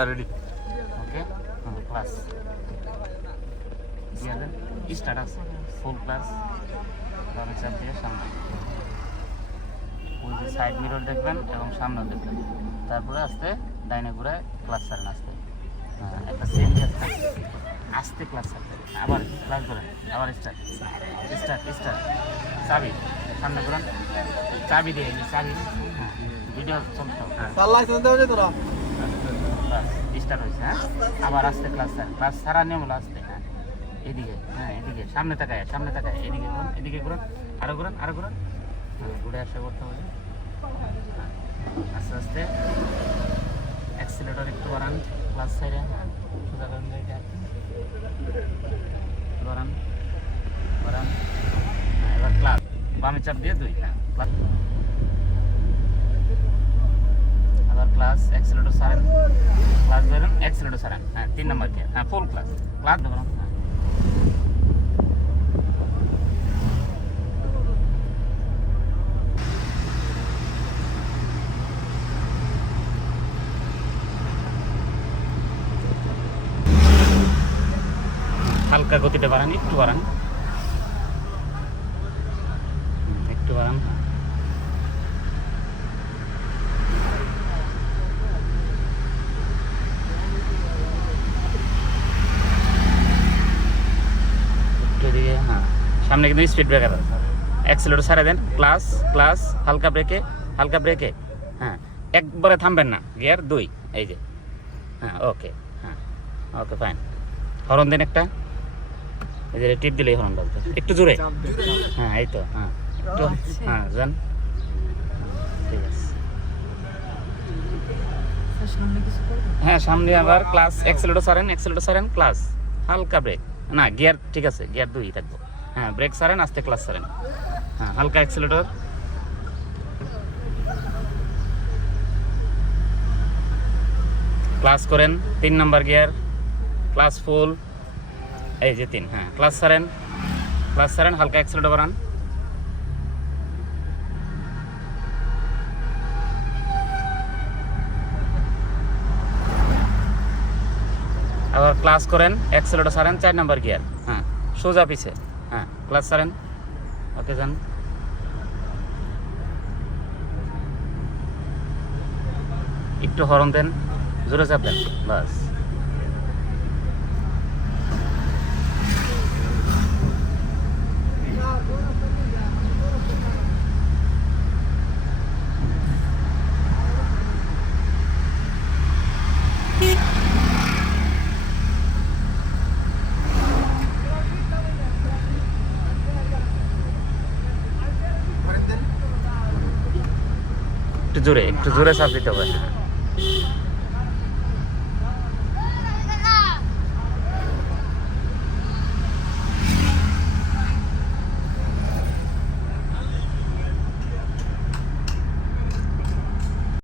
Sir ready. ওকে class দিয়ে then start আছে ফুল class তাহলে চাপ দিয়ে সামনে ওই যে সাইড মিরর দেখবেন এবং সামনেও দেখবেন তারপরে আস্তে ডাইনে ঘুরে ক্লাস ছাড়েন আস্তে একটা সেম আস্তে ক্লাস ছাড়তে আবার ক্লাস ধরেন আবার স্টার্ট স্টার্ট স্টার্ট চাবি সামনে ঘুরান চাবি দিয়ে চাবি ভিডিও চলতে স্টার্ট হয়েছে হ্যাঁ আবার আস্তে ক্লাস ছাড়া নিয়ম হলো আস্তে এদিকে এদিকে সামনে তাকায় এদিকে ঘুরান এদিকে ঘুরান আরো ঘুরান ঘুরে আসা করতে হবে আস্তে আস্তে অ্যাক্সিলারেটর একটু বাড়ান ক্লাস সাইডে সোজা করেন গাড়িটা বাড়ান এবার ক্লাস বামে চাপ দিয়ে 2 ক্লাস আবার ক্লাস অ্যাক্সিলারেটর ছাড়েন ক্লাস ধরেন অ্যাক্সিলারেটর ছাড়েন 3 নম্বর গিয়ার ফুল ক্লাস ধরুন হালকা গতিটা বাড়ান একটু বাড়ান সামনে কিন্তু স্পিড ব্রেকার অ্যাক্সিলারেটর ছাড়া দেন ক্লাস হালকা ব্রেকে একবারে থামবেন না গিয়ার 2 এই যে ওকে ফাইন হরন দেন একটা এই যে টিপ দিলেই হরন বাজবে একটু জোরে এই তো একটু যান ঠিক আছে সামনে আবার ক্লাস অ্যাক্সিলারেটর ছাড়েন ক্লাস হালকা ব্রেক না গিয়ার ঠিক আছে গিয়ার 2 থাকবো ব্রেক ছাড়েন আস্তে ক্লাস ছাড়েন হালকা অ্যাক্সিলারেটর ক্লাস করেন 3 নাম্বার গিয়ার ক্লাস ফুল এই যে 3 ক্লাস ছাড়েন হালকা অ্যাক্সিলারেটর বাড়ান আবার ক্লাস করেন অ্যাক্সিলারেটর ছাড়েন 4 নাম্বার গিয়ার সোজা পিছে ক্লাস ছাড়েন ওকে যান একটু হরন দেন জোরে চাপ দেন বাস একটু জোরে চাপ দিতে হবে